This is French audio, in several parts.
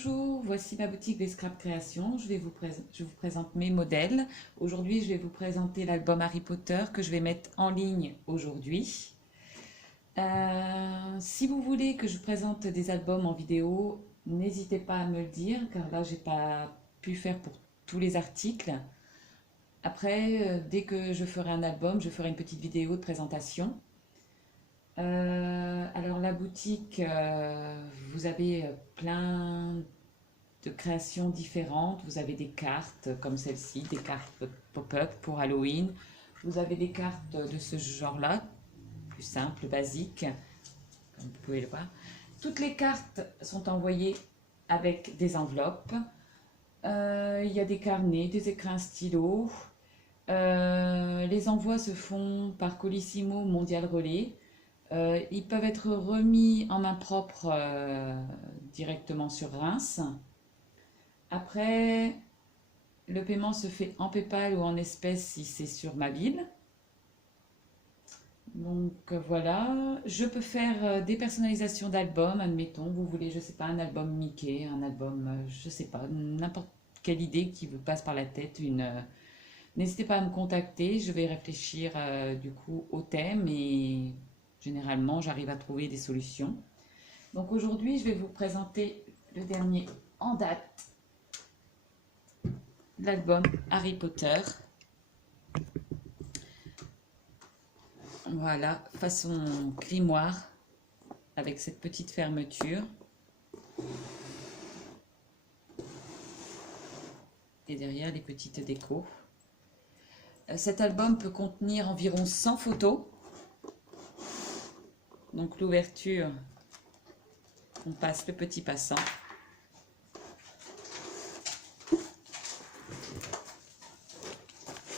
Bonjour, voici ma boutique des Scrap Créations. Je vous présente mes modèles. Aujourd'hui, je vais vous présenter l'album Harry Potter que je vais mettre en ligne aujourd'hui. Si vous voulez que je présente des albums en vidéo, n'hésitez pas à me le dire car là, j'ai pas pu faire pour tous les articles. Après, dès que je ferai un album, je ferai une petite vidéo de présentation. Alors la boutique, vous avez plein de créations différentes. Vous avez des cartes comme celle-ci, des cartes pop-up pour Halloween. Vous avez des cartes de ce genre-là, plus simples, basiques, comme vous pouvez le voir. Toutes les cartes sont envoyées avec des enveloppes. Il y a des carnets, des écrins stylos. Les envois se font par Colissimo Mondial Relais. Ils peuvent être remis en main propre directement sur Reims. Après, le paiement se fait en PayPal ou en espèces si c'est sur ma ville. Donc voilà, je peux faire des personnalisations d'albums, admettons, vous voulez, je sais pas, un album Mickey, un album, je sais pas, n'importe quelle idée qui vous passe par la tête, n'hésitez pas à me contacter, je vais réfléchir du coup au thème et généralement j'arrive à trouver des solutions. Donc aujourd'hui je vais vous présenter le dernier en date, l'album Harry Potter. Voilà, façon grimoire avec cette petite fermeture. Et derrière les petites décos. Cet album peut contenir environ 100 photos. Donc l'ouverture, on passe le petit passant.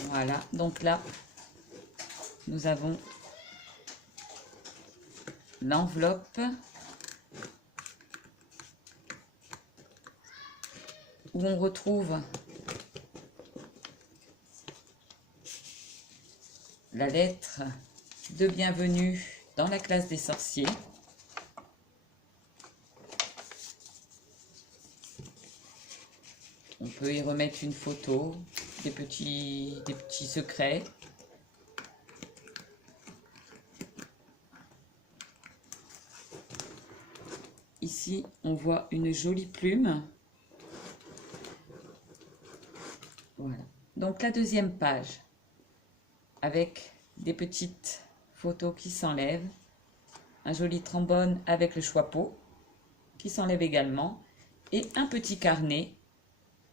Voilà, donc là, nous avons l'enveloppe où on retrouve la lettre de bienvenue dans la classe des sorciers. On peut y remettre une photo, des petits secrets. Ici, on voit une jolie plume. Voilà. Donc la deuxième page, avec des petites photos qui s'enlèvent. Un joli trombone avec le choix-peau, qui s'enlève également. Et un petit carnet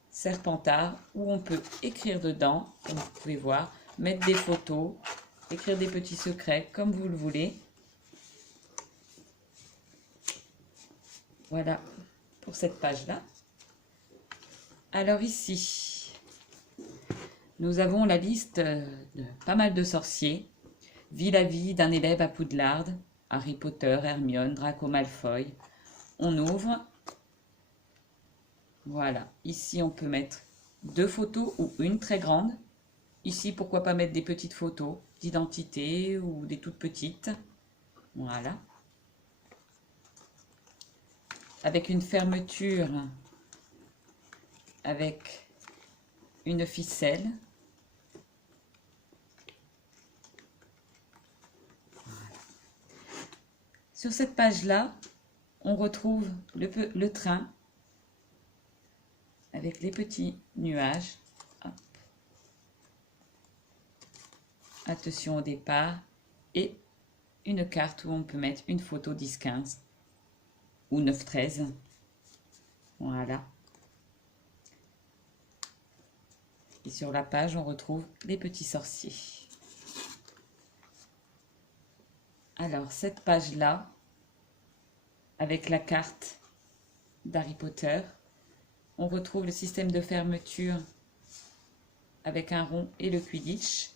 Serpentard, où on peut écrire dedans, comme vous pouvez voir, mettre des photos, écrire des petits secrets, comme vous le voulez. Voilà pour cette page-là. Alors ici, nous avons la liste de pas mal de sorciers. Vie la vie d'un élève à Poudlard, Harry Potter, Hermione, Draco Malfoy. On ouvre. Voilà, ici on peut mettre 2 photos ou une très grande. Ici, pourquoi pas mettre des petites photos d'identité ou des toutes petites. Voilà. Avec une fermeture, avec une ficelle. Voilà. Sur cette page-là, on retrouve le train avec les petits nuages. Hop. Attention au départ. Et une carte où on peut mettre une photo 10-15 ou 9-13. Voilà. Et sur la page, on retrouve les petits sorciers. Alors, cette page-là, avec la carte d'Harry Potter, on retrouve le système de fermeture avec un rond et le Quidditch.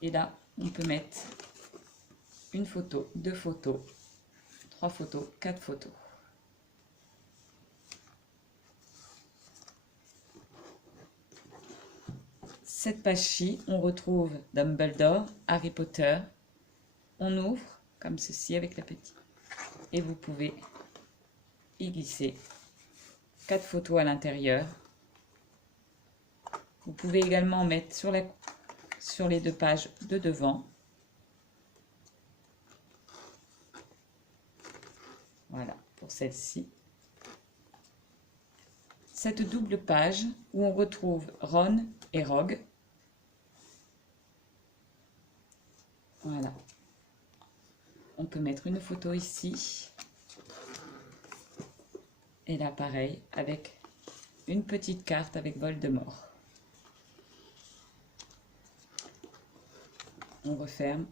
Et là, on peut mettre une photo, 2 photos, 3 photos, 4 photos. Cette page-ci, on retrouve Dumbledore, Harry Potter. On ouvre comme ceci avec la petite. Et vous pouvez y glisser 4 photos à l'intérieur. Vous pouvez également mettre sur les 2 pages de devant. Voilà, pour celle-ci. Cette double page où on retrouve Ron et Rogue. Voilà. On peut mettre une photo ici. Et là, pareil, avec une petite carte avec Voldemort. On referme.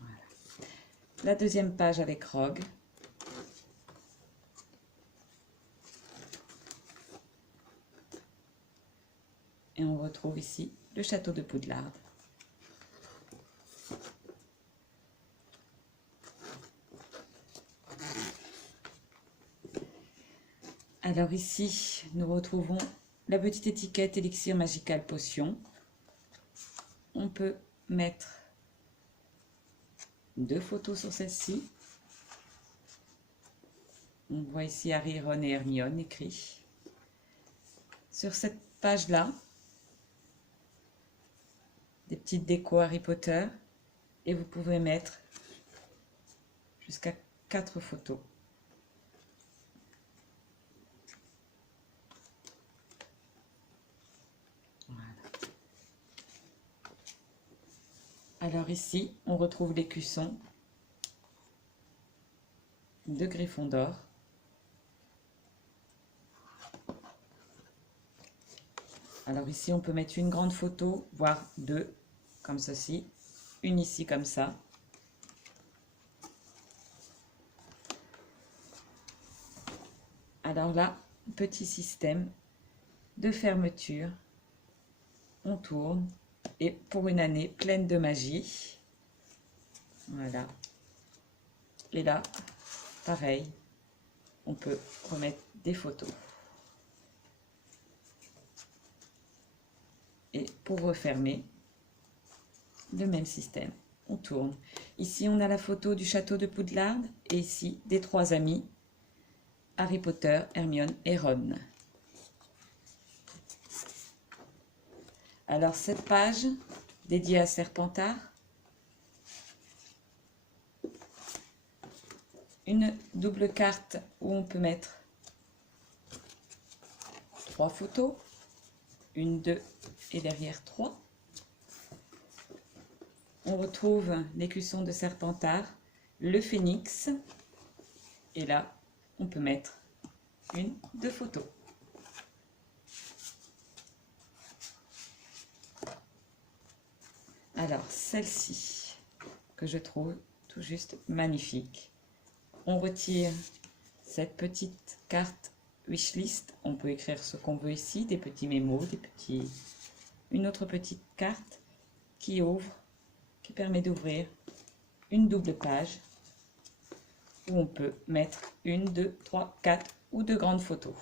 Voilà. La deuxième page avec Rogue. Et on retrouve ici le château de Poudlard. Alors ici, nous retrouvons la petite étiquette Élixir Magical Potion. On peut mettre 2 photos sur celle-ci. On voit ici Harry, Ron et Hermione écrits. Sur cette page-là, des petites décos Harry Potter. Et vous pouvez mettre jusqu'à 4 photos. Alors ici, on retrouve l'écusson de Gryffondor. Alors ici, on peut mettre une grande photo, voire 2, comme ceci. Une ici, comme ça. Alors là, petit système de fermeture. On tourne. Et pour une année pleine de magie. Voilà. Et là, pareil, on peut remettre des photos. Et pour refermer, le même système. On tourne. Ici, on a la photo du château de Poudlard. Et ici, des 3 amis. Harry Potter, Hermione et Ron. Alors, cette page dédiée à Serpentard, une double carte où on peut mettre 3 photos, 1, 2 et derrière 3. On retrouve l'écusson de Serpentard, le phénix, et là, on peut mettre 1, 2 photos. Alors, celle-ci, que je trouve tout juste magnifique. On retire cette petite carte wishlist. On peut écrire ce qu'on veut ici, des petits mémos, une autre petite carte qui ouvre, qui permet d'ouvrir une double page où on peut mettre 1, 2, 3, 4 ou 2 grandes photos.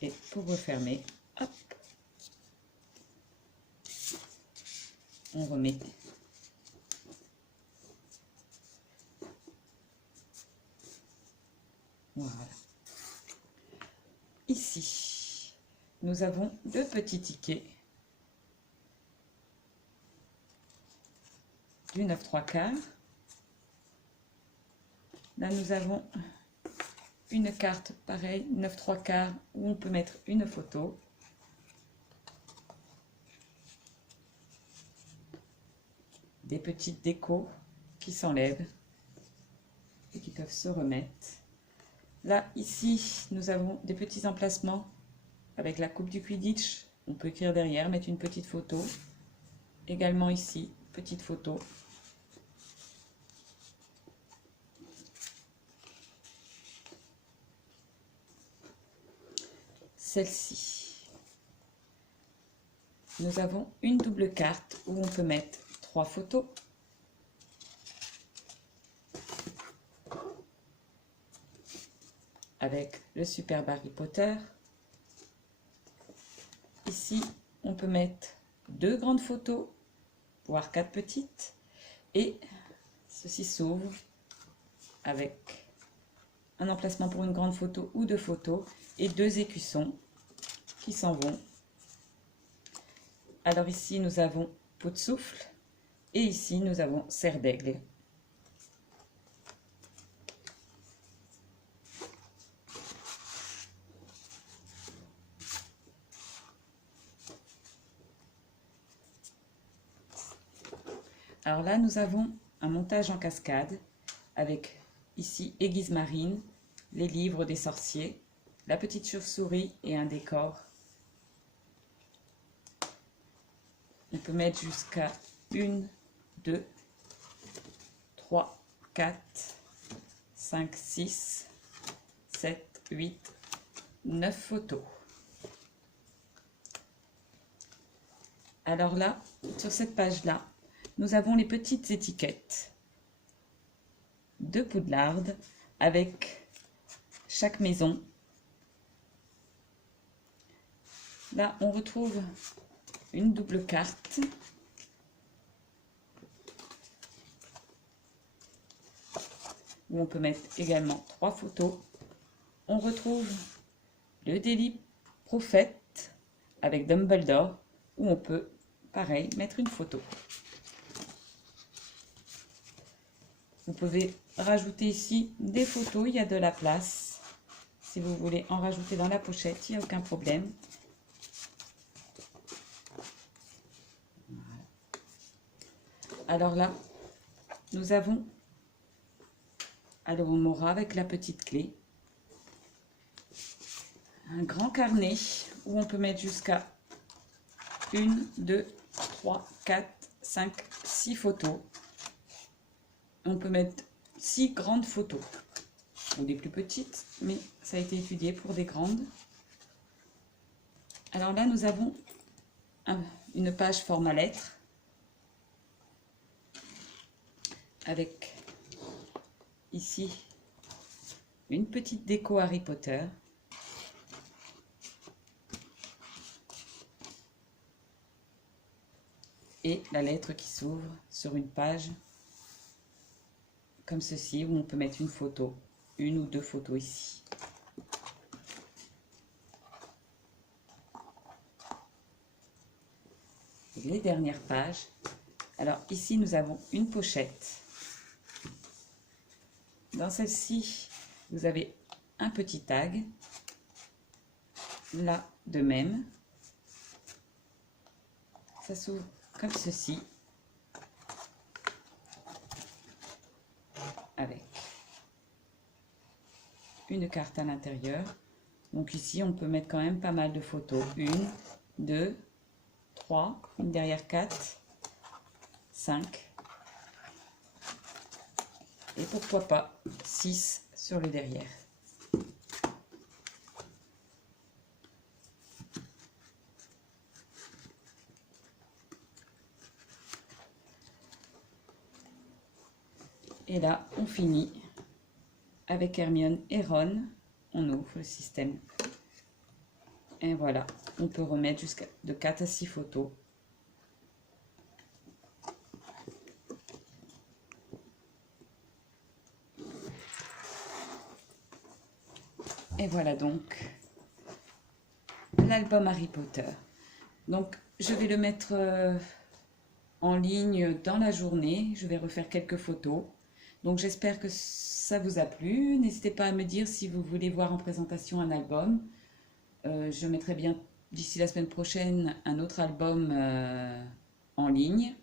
Et pour refermer, hop, on remet voilà. Ici, nous avons 2 petits tickets du 9-3/4. Là, nous avons une carte pareille, 9-3/4, où on peut mettre une photo. Des petites décos qui s'enlèvent et qui peuvent se remettre. Là, ici, nous avons des petits emplacements avec la coupe du Quidditch. On peut écrire derrière, mettre une petite photo. Également ici, petite photo. Celle-ci. Nous avons une double carte où on peut mettre 3 photos. Avec le superbe Harry Potter. ici, on peut mettre 2 grandes photos, voire 4 petites. Et ceci s'ouvre avec un emplacement pour une grande photo ou 2 photos et 2 écussons qui s'en vont. Alors ici, nous avons pot de souffle et ici, nous avons serre d'aigle. Alors là, nous avons un montage en cascade avec ici Aiguise marine, les livres des sorciers, la petite chauve-souris et un décor. On peut mettre jusqu'à 1, 2, 3, 4, 5, 6, 7, 8, 9 photos. Alors là, sur cette page-là, nous avons les petites étiquettes de Poudlard avec chaque maison. Là, on retrouve une double carte où on peut mettre également 3 photos. On retrouve le délit prophète avec Dumbledore où on peut, pareil, mettre une photo. Vous pouvez rajouter ici des photos, il y a de la place. Si vous voulez en rajouter dans la pochette, il n'y a aucun problème. Alors là, nous avons Alohomora avec la petite clé. Un grand carnet où on peut mettre jusqu'à 1, 2, 3, 4, 5, 6 photos. On peut mettre 6 grandes photos, ou des plus petites, mais ça a été étudié pour des grandes. Alors là, nous avons une page format lettre, avec ici une petite déco Harry Potter. Et la lettre qui s'ouvre sur une page comme ceci, où on peut mettre une photo, 1 ou 2 photos ici. Et les dernières pages. Alors ici, nous avons une pochette. Dans celle-ci, vous avez un petit tag. Là, de même. Ça s'ouvre comme ceci. Avec une carte à l'intérieur. Donc ici, on peut mettre quand même pas mal de photos. 1, 2, 3, une derrière 4, 5. Et pourquoi pas 6 sur le derrière. Et là, on finit avec Hermione et Ron. On ouvre le système. Et voilà, on peut remettre jusqu'à de 4 à 6 photos. Et voilà donc l'album Harry Potter. Donc, je vais le mettre en ligne dans la journée. Je vais refaire quelques photos. Donc j'espère que ça vous a plu. N'hésitez pas à me dire si vous voulez voir en présentation un album. Je mettrai bien d'ici la semaine prochaine un autre album en ligne.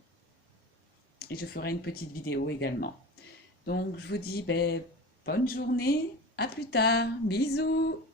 Et je ferai une petite vidéo également. Donc je vous dis bonne journée, à plus tard, bisous.